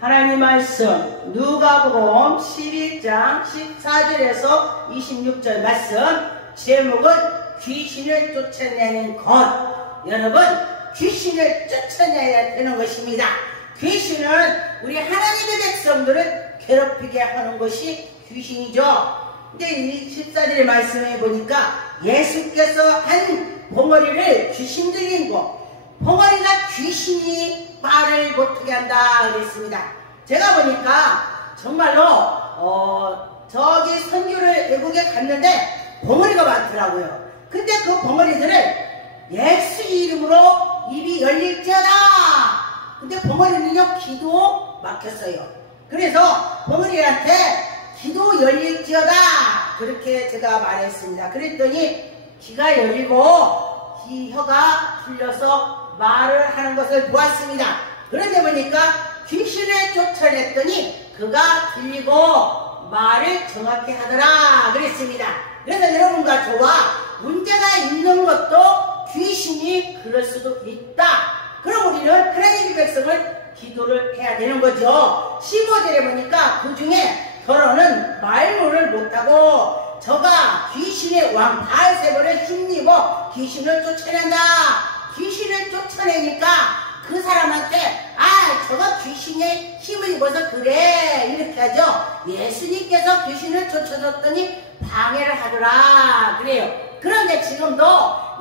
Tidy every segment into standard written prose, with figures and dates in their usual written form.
하나님 말씀 누가복음 11장 14절에서 26절 말씀, 제목은 귀신을 쫓아내는 것. 여러분, 귀신을 쫓아내야 되는 것입니다. 귀신은 우리 하나님의 백성들을 괴롭히게 하는 것이 귀신이죠. 근데 이 14절의 말씀에 보니까 예수께서 한 봉어리를 귀신 들린 거, 봉어리가 귀신이 말을 못하게 한다 그랬습니다. 제가 보니까 정말로 저기 선교를 외국에 갔는데 봉어리가 많더라고요. 근데 그 봉어리들을 예수 이름으로 입이 열릴지어다. 근데 봉어리는요, 기도 막혔어요. 그래서 봉어리한테 기도 열릴지어다 그렇게 제가 말했습니다. 그랬더니 귀가 열리고 혀가 풀려서 말을 하는 것을 보았습니다. 그런데 보니까 귀신을 쫓아냈더니 그가 들리고 말을 정확히 하더라 그랬습니다. 그래서 여러분과 저와 문제가 있는 것도 귀신이 그럴 수도 있다. 그럼 우리는 하나님의 백성을 기도를 해야 되는 거죠. 15절에 보니까 그 중에 더러는 말문을 못하고 저가 귀신의 왕 바알세볼에 힘입어 귀신을 쫓아낸다. 귀신을 쫓아내니까 그 사람한테 저가 귀신의 힘을 입어서 그래 이렇게 하죠. 예수님께서 귀신을 쫓아줬더니 방해를 하더라 그래요. 그런데 지금도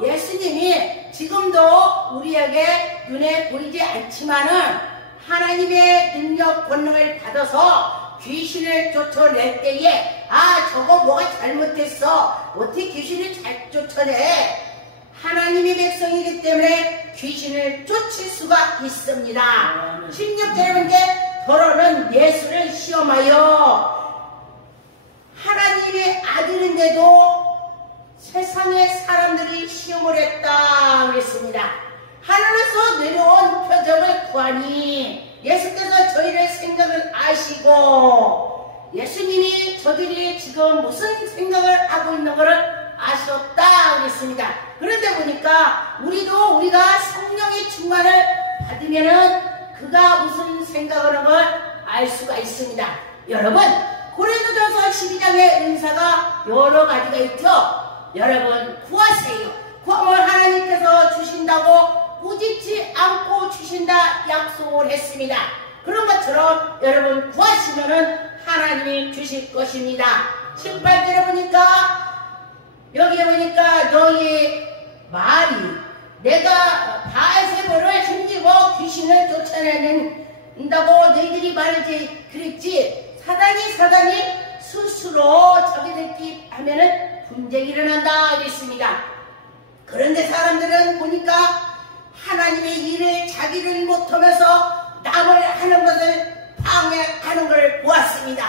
예수님이 지금도 우리에게 눈에 보이지 않지만은 하나님의 능력 권능을 받아서 귀신을 쫓아낼 때에 저거 뭐가 잘못됐어, 어떻게 귀신을 잘 쫓아내? 하나님의 백성이기 때문에 귀신을 쫓을 수가 있습니다. 16절에 보니까 더러는 예수를 시험하여 하나님의 아들인데도 세상의 사람들이 시험을 했다 그랬습니다. 하늘에서 내려온 표적을 구하니 예수께서 저희의 생각을 아시고 예수님이 저들이 지금 무슨 생각을 하고 있는 것을 아셨다 그랬습니다. 그런데 보니까 우리가 성령의 충만을 받으면은 그가 무슨 생각을 하는 걸 알 수가 있습니다. 여러분, 고린도전서 12장의 은사가 여러 가지가 있죠. 여러분, 구하세요. 구하면 하나님께서 주신다고 꾸짖지 않고 주신다 약속을 했습니다. 그런 것처럼 여러분 구하시면은 하나님이 주실 것입니다. 18절에 보니까 여기에 보니까 너희 말이 내가 바알세볼을 힘입어 귀신을 쫓아낸다고 너희들이 말하지 그랬지. 사단이 스스로 자기들끼리 하면은 분쟁이 일어난다 그랬습니다. 그런데 사람들은 보니까 하나님의 일을 자기를 못하면서 남을 하는 것을 방해하는 걸 보았습니다.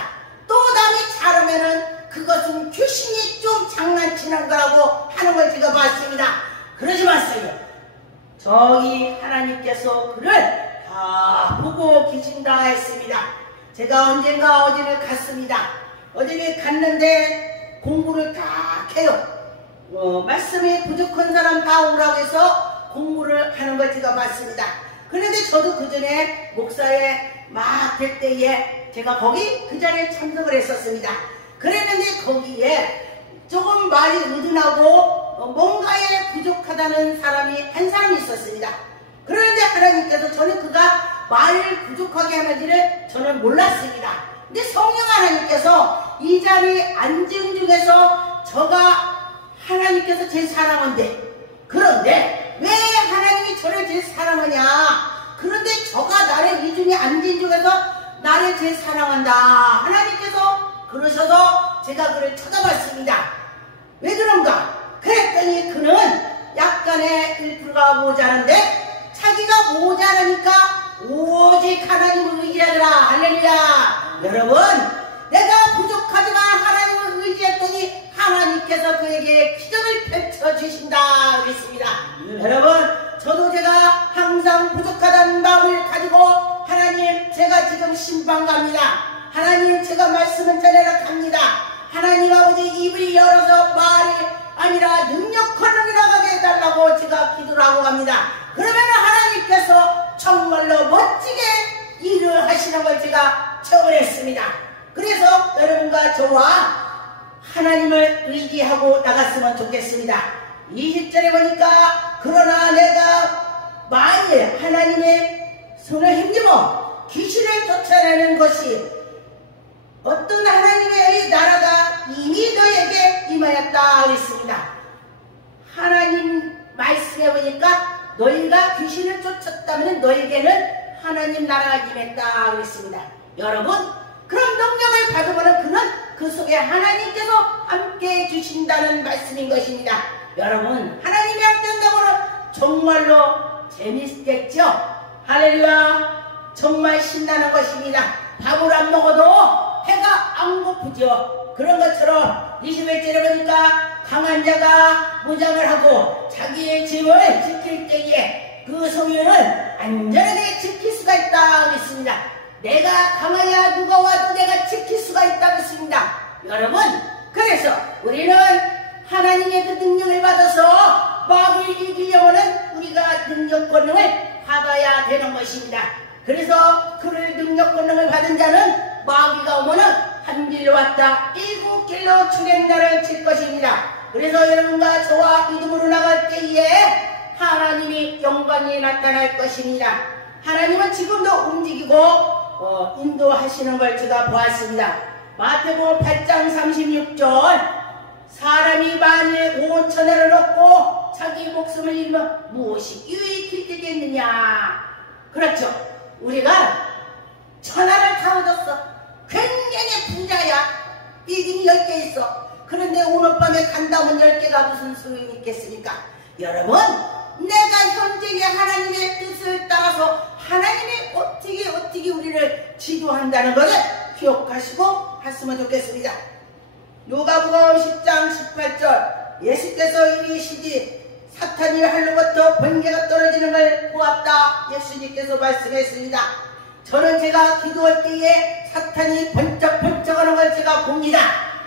또 남이 잘하면은 그것은 귀신이 좀 장난치는 거라고 하는 걸 제가 봤습니다. 그러지 마세요. 저기 하나님께서 그를 다 보고 계신다 했습니다. 제가 언젠가 어디를 갔습니다. 어디를 갔는데 공부를 다 해요. 말씀이 부족한 사람 다 오라고 해서 공부를 하는 걸 제가 봤습니다. 그런데 저도 그 전에 목사에 막 될 때에 제가 거기 그 자리에 참석을 했었습니다. 그랬는데 거기에 조금 말이 의둔하고 뭔가에 부족하다는 사람이 한 사람이 있었습니다. 그런데 하나님께서 저는 그가 말을 부족하게 하는지를 저는 몰랐습니다. 근데 성령 하나님께서 이 자리에 앉은 중에서 저가 하나님께서 제일 사랑한대. 그런데 왜 하나님이 저를 제일 사랑하냐? 그런데 저가 나를 이 중에 앉은 중에서 나를 제일 사랑한다. 하나님께서 그러셔서 제가 그를 쳐다봤습니다. 왜 그런가? 그랬더니 그는 약간의 1%가 모자란데 자기가 모자라니까 오직 하나님을 의지하더라. 할렐루야. 여러분, 내가 부족하지만 하나님을 의지했더니 하나님께서 그에게 기적을 펼쳐주신다 그랬습니다. 여러분, 저도 제가 항상 부족하다는 마음을 가지고 하나님, 제가 지금 신방 갑니다. 하나님, 제가 말씀을 전하러 갑니다. 하나님 아버지, 입을 열어서 말이 아니라 능력 권능이라고 하게 해달라고 제가 기도를 하고 갑니다. 그러면 하나님께서 정말로 멋지게 일을 하시 하시는 걸 제가 체험을 했습니다. 그래서 여러분과 저와 하나님을 의지하고 나갔으면 좋겠습니다. 20절에 보니까 그러나 내가 만일 하나님의 손을 힘입어 귀신을 쫓아내는 것이 어떤 하나님의 나라가 이미 너에게 임하였다 그랬습니다. 하나님 말씀해 보니까 너희가 귀신을 쫓았다면 너에게는 하나님 나라가 임했다 그랬습니다. 여러분, 그런 능력을 받으면 그는 그 속에 하나님께서 함께 해주신다는 말씀인 것입니다. 여러분, 하나님이 함께 한다고는 정말로 재밌겠죠? 할렐루야! 정말 신나는 것입니다. 밥을 안 먹어도 해가 안 고프죠. 그런 것처럼 21절에 보니까 강한 자가 무장을 하고 자기의 집을 지킬 때에 그 성유는 안전하게 지킬 수가 있다 그랬습니다. 내가 강하야 누가 와도 내가 지킬 수가 있다 그랬습니다. 여러분, 그래서 우리는 하나님의 그 능력을 받아서 마귀를 이기려면 우리가 능력 권능을 받아야 되는 것입니다. 그래서 그를 능력 권능을 받은 자는 마귀가 오면은 한 길로 왔다 7길로 출행나를 칠 것입니다. 그래서 여러분과 저와 믿음으로 나갈 때에 하나님이 영광이 나타날 것입니다. 하나님은 지금도 움직이고 인도하시는 걸 제가 보았습니다. 마태복음 8장 36절 사람이 만일 5천원을 얻고 자기 목숨을 잃으면 무엇이 유익이 되겠느냐. 그렇죠. 우리가 1,000원을 다 얻었어. 굉장히 부자야. 빌딩이 10개 있어. 그런데 오늘 밤에 간다 오면 10개가 무슨 소용이 있겠습니까? 여러분, 내가 현재의 하나님의 뜻을 따라서 하나님이 어떻게 우리를 지도한다는 것을 기억하시고 했으면 좋겠습니다. 누가복음 10장 18절 예수께서 이르시되 사탄이 하늘로부터 번개가 떨어지는 걸 보았다. 예수님께서 말씀했습니다. 저는 제가 기도할 때에 사탄이 번쩍번쩍하는 걸 제가 봅니다.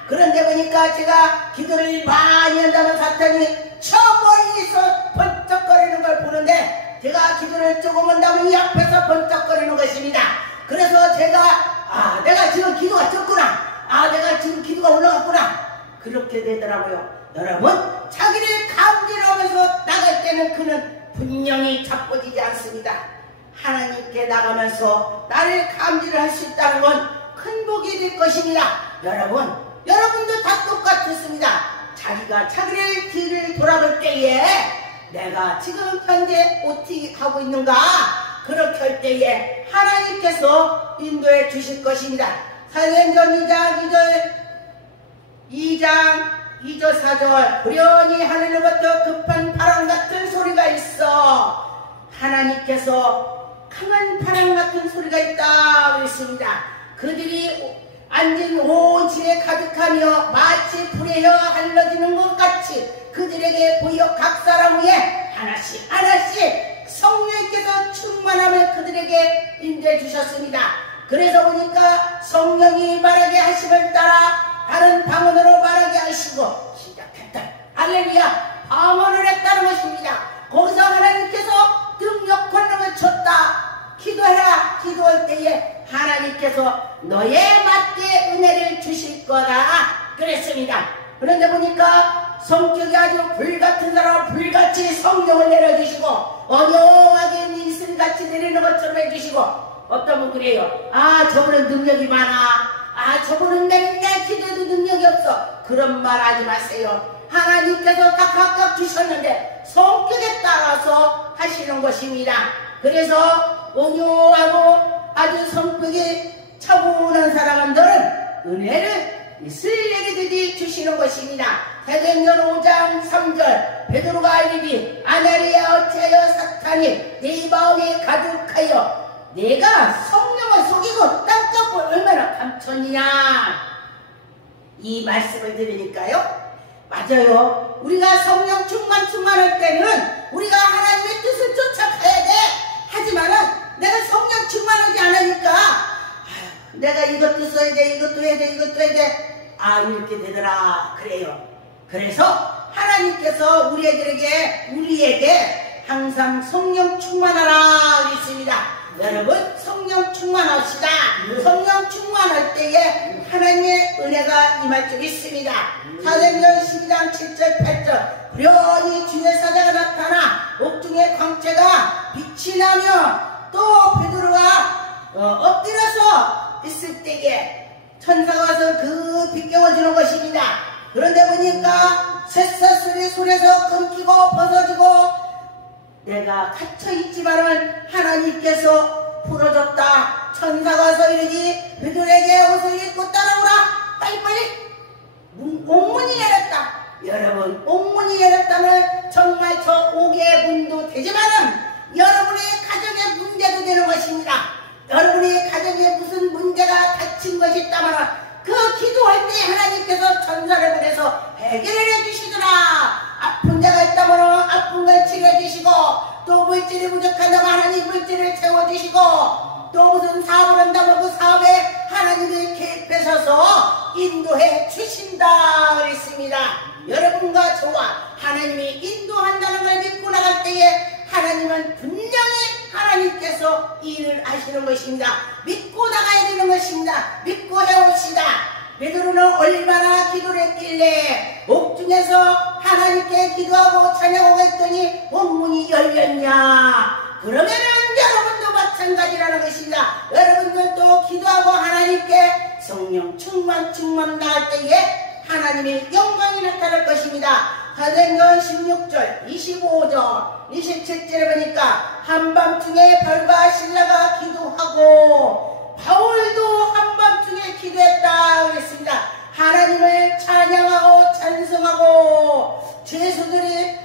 그런데 보니까 제가 기도를 많이 한다면 사탄이 저 멀리서 번쩍거리는 걸 보는데 제가 기도를 조금 한다면 이 앞에서 번쩍거리는 것입니다. 그래서 제가 내가 지금 기도가 적구나. 내가 지금 기도가 올라갔구나. 그렇게 되더라고요. 여러분, 자기를 감지하면서 나갈 때는 그는 분명히 자빠지지 않습니다. 하나님께 나가면서 나를 감지를 할 수 있다는 건 큰 복이 될 것입니다. 여러분도 다 똑같습니다. 자기가 자기를 뒤를 돌아볼 때에 내가 지금 현재 어떻게 하고 있는가, 그렇게 할 때에 하나님께서 인도해 주실 것입니다. 사도행전 2장 2절 4절 불연히 하늘로부터 급한 바람 같은 소리가 있어. 하나님께서 강한 바람 같은 소리가 있다 그랬습니다. 그들이 앉은 온 집에 가득하며 마치 불에 혀 할라지는 것 같이 그들에게 보여 각 사람 위에 하나씩 성령께서 충만함을 그들에게 인도해 주셨습니다. 그래서 보니까 성령이 말하게 하심을 따라 다른 방언으로 말하게 하시고 시작했다. 할렐루야! 방언을 했다는 것입니다. 거기서 하나님께서 능력 권능을 줬다. 기도해라. 기도할 때에 하나님께서 너에 맞게 은혜를 주실 거다 그랬습니다. 그런데 보니까 성격이 아주 불같은 사람은 불같이 성령을 내려주시고 어려하게 이슬같이 내리는 것처럼 해주시고, 어떤 분 그래요. 저분은 능력이 많아. 저분은 맨날 기도해도 능력이 없어. 그런 말 하지 마세요. 하나님께서 다 각각 주셨는데 성격에 따라서 하시는 것입니다. 그래서 온유하고 아주 성격이 차분한 사람들은 은혜를 슬레리들이 주시는 것입니다. 사도행전 5장 3절 베드로가 이르되 아나니야 어찌하여 사탄이 네 마음에 가득하여 내가 성령을 속이고 땅값을 얼마나 감췄느냐. 이 말씀을 들으니까요, 맞아요. 우리가 성령 충만할 때는 우리가 하나님의 뜻을 쫓아가야 돼. 하지만은 내가 성령 충만하지 않으니까 내가 이것도 써야 돼, 이것도 해야 돼, 이것도 해야 돼. 이렇게 되더라. 그래요. 그래서 하나님께서 우리에게 항상 성령 충만하라 했습니다. 여러분 성령 충만합시다. 성령 충만할 때에 하나님의 은혜가 임할 줄 믿습니다. 사도행전 12장 7절 8절 부련히 주의 사자가 나타나 옥중의 광채가 빛이 나며 또 베드로가 엎드려서 있을 때에 천사가 와서 그 빛경을 주는 것입니다. 그런데 보니까 쇠사슬이 손에서 끊기고 벗어지고 내가 갇혀있지만은 하나님께서 풀어줬다. 천사가 와서 이르지 베드로에게 옷을 입고 따라오라. 빨리빨리. 옥문이 열렸다. 여러분 옥문이 열렸다면 정말 저 옥의 문도 되지만은 여러분의 가정의 문제도 되는 것입니다. 여러분의 가정에 무슨 문제가 닥친 것이 있다면 그 기도할 때 하나님께서 천사를 보내서 해결을 해주시더라. 아픈 데가 있다면 아픈 걸 치료해주시고 또 물질이 부족하다면 하나님 물질을 채워주시고 또 무슨 사업을 한다면 그 사업에 하나님이 개입하셔서 인도해 주신다 그랬습니다. 여러분과 저와 하나님이 인도한다는 걸 믿고 나갈 때에 하나님은 분명히 하나님께서 일을 하시는 것입니다. 믿고 나가야 되는 것입니다. 믿고 해옵시다. 베드로는 얼마나 기도를 했길래 옥중에서 하나님께 기도하고 찬양하고 했더니 옥문이 열렸냐. 그러면은 여러분도 마찬가지라는 것입니다. 여러분들도 기도하고 하나님께 성령 충만 나갈 때에 하나님의 영광이 나타날 것입니다. 사도행전 16절 25절 27절에 보니까 한밤중에 바울과 실라가 기도하고 바울도 한밤중에 기도했다 그랬습니다. 하나님을 찬양하고 찬송하고 죄수들이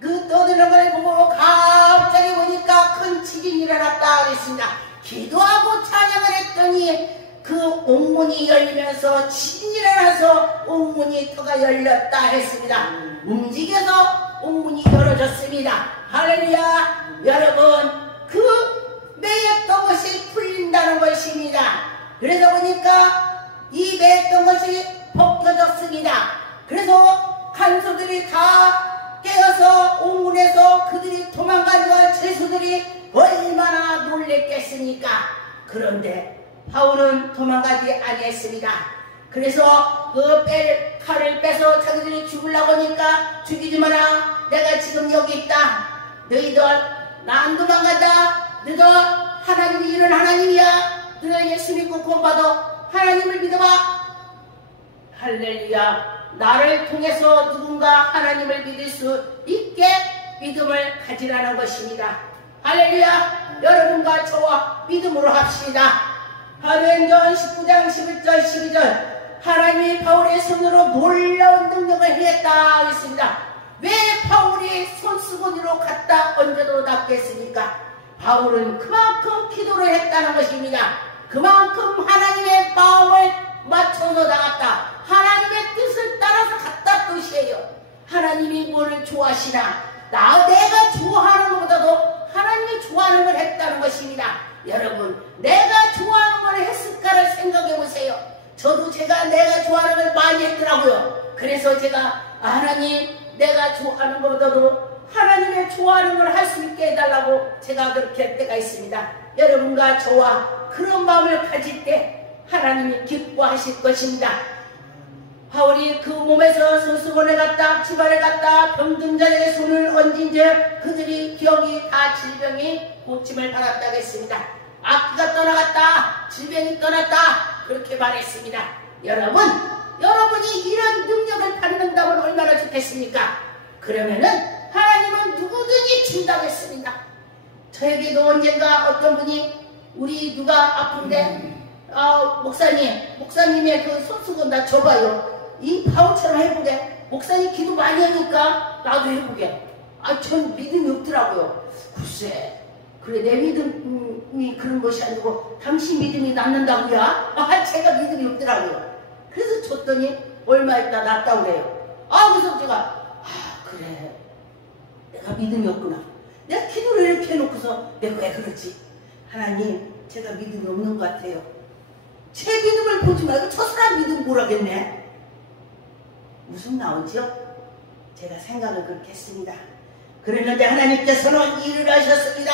그 떠드는 걸 보고 갑자기 보니까 큰 지진이 일어났다 그랬습니다. 기도하고 찬양을 했더니 그 옥문이 열리면서 지진이 일어나서 옥문이 터가 열렸다 했습니다. 움직여서 옥문이 열어졌습니다. 할렐루야. 여러분 그 매였던 것이 풀린다는 것입니다. 그래서 보니까 이 매였던 것이 벗겨졌습니다. 그래서 간소들이 다 깨어서 옥문에서 그들이 도망간 걸 죄수들이 얼마나 놀랬겠습니까? 그런데 바울은 도망가지 아니했습니다. 그래서 그 칼을 빼서 자기들이 죽으려고 하니까 죽이지 마라. 내가 지금 여기 있다. 너희들 나 안 도망간다. 너희들 하나님이 이런 하나님이야. 너희들 예수 믿고 구원받아. 하나님을 믿어봐. 할렐루야. 나를 통해서 누군가 하나님을 믿을 수 있게 믿음을 가지라는 것입니다. 할렐루야. 여러분과 저와 믿음으로 합시다. 사도행전 19장 11절 12절 하나님이 바울의 손으로 놀라운 능력을 행했다 했습니다. 왜 바울이 손수건으로 갖다 얹어도 낫겠습니까? 바울은 그만큼 기도를 했다는 것입니다. 그만큼 하나님의 마음을 맞춰서 나갔다. 하나님의 뜻을 따라서 갔다 뜻이에요. 하나님이 뭐를 좋아하시나? 내가 좋아하는 것보다도 하나님이 좋아하는 걸 했다는 것입니다. 여러분 내가 좋아하는 걸 했을까를 생각해 보세요. 저도 내가 좋아하는 걸 많이 했더라고요. 그래서 제가 하나님 내가 좋아하는 것보다도 하나님의 좋아하는 걸 할 수 있게 해달라고 제가 그렇게 할 때가 있습니다. 여러분과 저와 그런 마음을 가질 때 하나님이 기뻐하실 것입니다. 바울이 그 몸에서 손수건을 갖다 집안에 갖다 병든 자에게 손을 얹은 즉 그들이 기억이 다 질병이 고침을 받았다고 했습니다. 악기가 떠나갔다. 질병이 떠났다. 그렇게 말했습니다. 여러분이 이런 능력을 받는다면 얼마나 좋겠습니까? 그러면은 하나님은 누구든지 준다고 했습니다. 저에게도 언젠가 어떤 분이 우리 누가 아픈데 목사님의 그 손수건 나 줘봐요. 이 바울처럼 해보게. 목사님 기도 많이 하니까 나도 해보게. 전 믿음이 없더라고요. 글쎄 그래 내 믿음이 그런 것이 아니고 당신 믿음이 낫는다고요? 제가 믿음이 없더라고요. 그래서 줬더니 얼마 있다 낫다고 그래요. 그래서 제가 그래 내가 믿음이 없구나. 내가 기도를 이렇게 해놓고서 내가 왜 그러지? 하나님 제가 믿음이 없는 것 같아요. 제 믿음을 보지 말고 저 사람 믿음 보라겠네. 무슨 나오죠? 제가 생각을 그렇게 했습니다. 그랬는데 하나님께서는 일을 하셨습니다.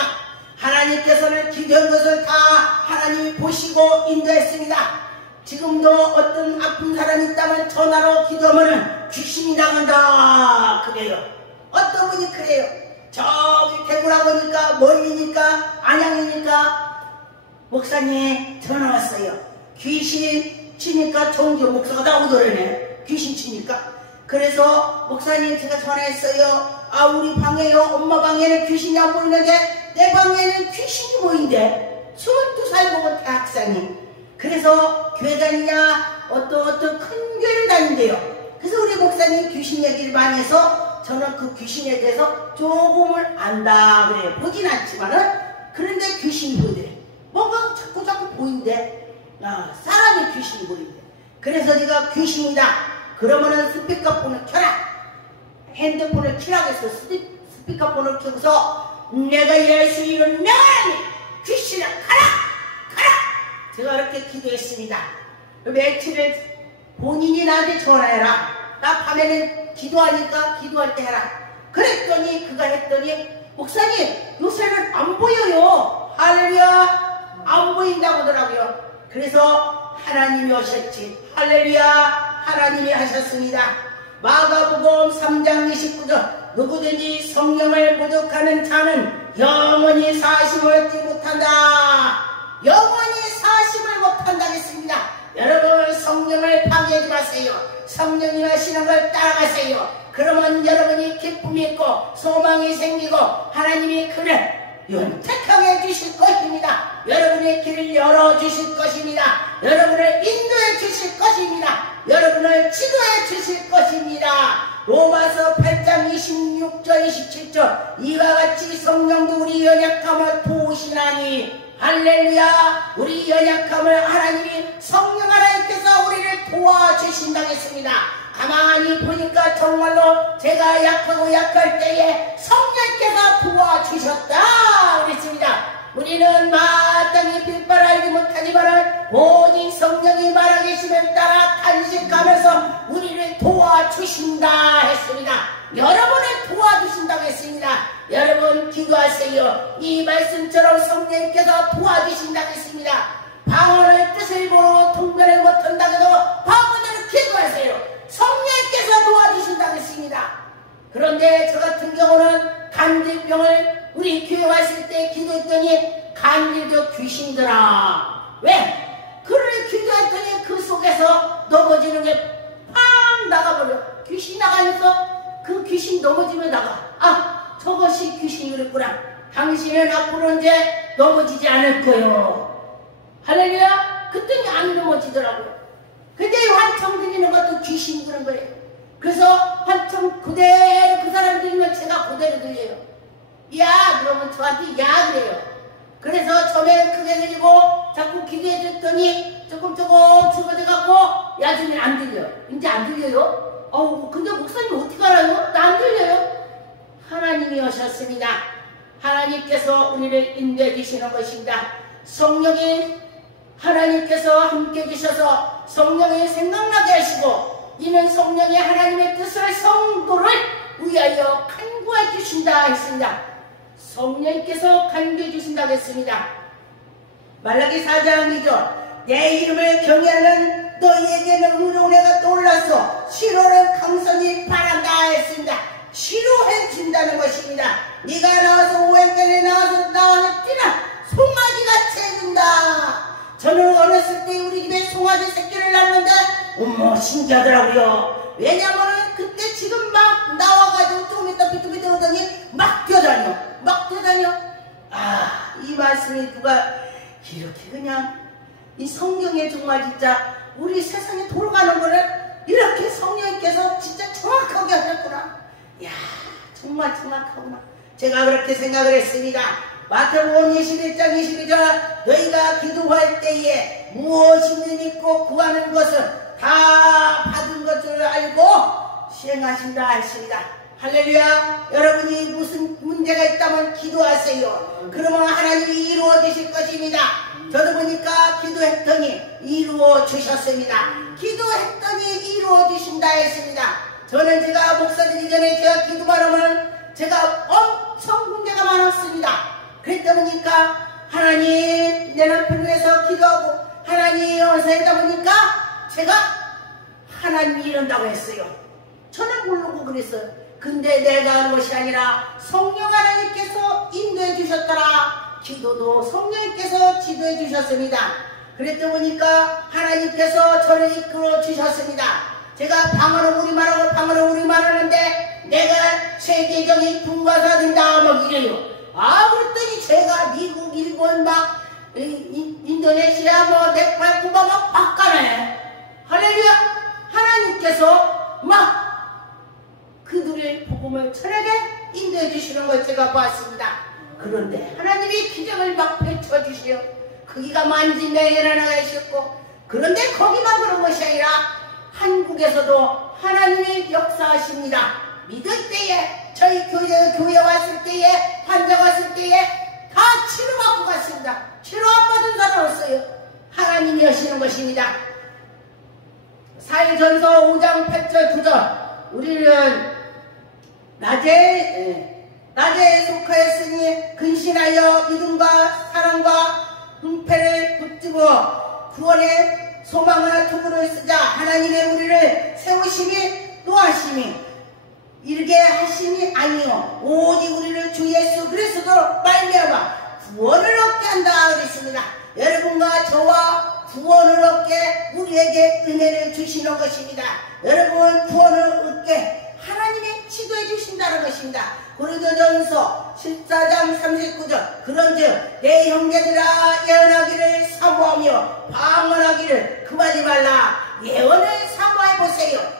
하나님께서는 기도한 것을 다 하나님이 보시고 인도했습니다. 지금도 어떤 아픈 사람이 있다면 전화로 기도하면 귀신이 나간다 그래요. 어떤 분이 그래요. 저기 대구라고 하니까 멀리니까 안양이니까 목사님 전화 왔어요. 귀신 치니까 종교 목사가 나오더래네. 귀신 치니까. 그래서 목사님 제가 전화했어요. 아 우리 방에요. 엄마 방에는 귀신이 안 보이는데 내 방에는 귀신이 보인대. 22살 먹은 대학생이. 그래서 교회 다니냐 어떤 큰 교회를 다닌대요. 그래서 우리 목사님 귀신 얘기를 많이 해서 저는 그 귀신에 대해서 조금을 안다 그래요. 보진 않지만은 그런데 귀신이 보이더래. 뭔가 자꾸 보인대. 사람이 귀신이 보인대. 그래서 네가 귀신이다 그러면은 스피커폰을 켜라. 핸드폰을 켜라고 해서 스피커폰을 켜고서 내가 예수 이름 명하니 귀신아 가라 제가 그렇게 기도했습니다. 며칠을 본인이 나한테 전화해라. 나 밤에는 기도하니까 기도할 때 해라. 그랬더니 그가 했더니 목사님 요새는 안 보여요. 할렐루야 안 보인다고 하더라고요. 그래서 하나님이 오셨지. 할렐루야 하나님이 하셨습니다. 마가복음 3장 29절 누구든지 성령을 모독하는 자는 영원히 사심을 얻지 못한다. 영원히 사심을 못한다겠습니다. 여러분 성령을 방해하지 마세요. 성령이 하시는 걸 따라가세요. 그러면 여러분이 기쁨이 있고 소망이 생기고 하나님이 그를 윤택하게 해주실 것입니다. 여러분의 길을 열어주실 것입니다. 여러분을 인도해 주실 것입니다. 여러분을 지도해 주실 것입니다. 로마서 8장 26절 27절 이와 같이 성령도 우리 연약함을 도우시나니 할렐루야 우리 연약함을 하나님이 성령 하나님께서 우리를 도와주신다겠습니다. 가만히 보니까 정말로 제가 약하고 약할 때에 성령께서 도와주셨다 그랬습니다. 우리는 마땅히 빛발 알지 못하지만 오직 성령이 말하시면 따라 간직하면서 우리를 도와주신다 했습니다. 여러분을 도와주신다고 했습니다. 여러분 기도하세요. 이 말씀처럼 성령께서 도와주신다고 했습니다. 방언의 뜻을 모르고 통변을 못한다고 해도 방언으로 기도하세요. 성령께서 도와주신다고 했습니다. 그런데 저 같은 경우는 간질병을 우리 교회 왔을 때 기도했더니 간질도 귀신이더라. 왜? 그를 기도했더니 그 속에서 넘어지는 게 팡 나가버려. 귀신 나가면서 그 귀신 넘어지면 나가. 아 저것이 귀신이 그랬구나. 당신은 앞으로 이제 넘어지지 않을 거요. 할렐루야. 그랬더니 안 넘어지더라고요. 근데 환청 들리는 것도 귀신이 그런 거예요. 그래서 환청 그대로 그 사람 들리면 제가 그대로 들려요. 야 그러면 저한테 야 그래요. 그래서 처음엔 크게 들리고 자꾸 기도해 줬더니 조금 적어져갖고 야중에 안 들려. 이제 안 들려요. 근데 목사님 어떻게 알아요? 나 안 들려요. 하나님이 오셨습니다. 하나님께서 우리를 인도해 주시는 것입니다. 성령이 하나님께서 함께 해주셔서 성령이 생각나게 하시고 이는 성령이 하나님의 뜻을 성도를 위하여 간구해 주신다 했습니다. 성령께서 간구해 주신다고 했습니다. 말라기 4장 2절 내 이름을 경외하는 너희에게는 의로운애가 떠올라서 시로를 강성히 바란다 했습니다. 시로해 준다는 것입니다. 네가 나와서 오행간에 나와서 뛰나 송아지같이 해준다. 저는 어렸을 때 우리 집에 송아지 새끼를 낳는데 어머 신기하더라고요. 왜냐면은 그때 지금 막 나와가지고 조금 있다 비뚤비뚤 오더니 막 뛰어다녀. 이 말씀이 누가 이렇게 그냥 이 성경에 정말 진짜 우리 세상에 돌아가는 거를 이렇게 성령께서 진짜 정확하게 하셨구나. 이야 정말 정확하구나. 제가 그렇게 생각을 했습니다. 마태복음 21장 22절 너희가 기도할 때에 무엇이든 믿고 구하는 것을 다 받은 것을 알고 시행하신다 했습니다. 할렐루야. 여러분이 무슨 문제가 있다면 기도하세요. 그러면 하나님이 이루어 주실 것입니다. 저도 보니까 기도했더니 이루어 주셨습니다. 기도했더니 이루어 주신다 했습니다. 저는 제가 목사 되기 전에 제가 기도만 하면 제가 엄청 문제가 많았습니다. 그랬다 보니까 하나님 내 남편을 위해서 기도하고 하나님 원사이다 보니까 제가 하나님이 이런다고 했어요. 저는 모르고 그랬어요. 근데 내가 한 것이 아니라 성령 하나님께서 인도해 주셨더라. 기도도 성령님께서 지도해 주셨습니다. 그랬다 보니까 하나님께서 저를 이끌어 주셨습니다. 제가 방언을 우리말하고 방언을 우리말하는데 내가 세계적인 분과사 된다 막 이래요. 아 그랬더니 제가 미국 일본 막 인도네시아 뭐 네팔 쿠바 막 바꿔네. 할렐루야. 하나님께서 막 그들의 복음을 천하게 인도해 주시는 걸 제가 봤습니다. 그런데 하나님이 기적을 막 펼쳐주시오. 거기가 만지매에 나가 있었고 그런데 거기만 그런 것이 아니라 한국에서도 하나님이 역사하십니다. 믿을 때에 저희 교회 왔을 때에 환자 왔을 때에 다 치료받고 갔습니다. 치료 안 받은 사람 없어요. 하나님이 하시는 것입니다. 사일전서 5장 8절 9절 우리는 낮에 속하였으니 근신하여 믿음과 사랑과 흥패를 붙들고 구원의 소망을 투구를 쓰자 하나님의 우리를 세우심이 또 하심이 이르게 하심이 아니요 오직 우리를 주 예수 그리스도로 말미암아 구원을 얻게 한다 그랬습니다. 여러분과 저와 구원을 얻게 우리에게 은혜를 주시는 것입니다. 여러분 구원을 얻게 하나님이 지도해 주신다는 것입니다. 고린도전서 14장 39절 그런즉 내 형제들아 예언하기를 사모하며 방언하기를 금하지 말라. 예언을 사모해 보세요.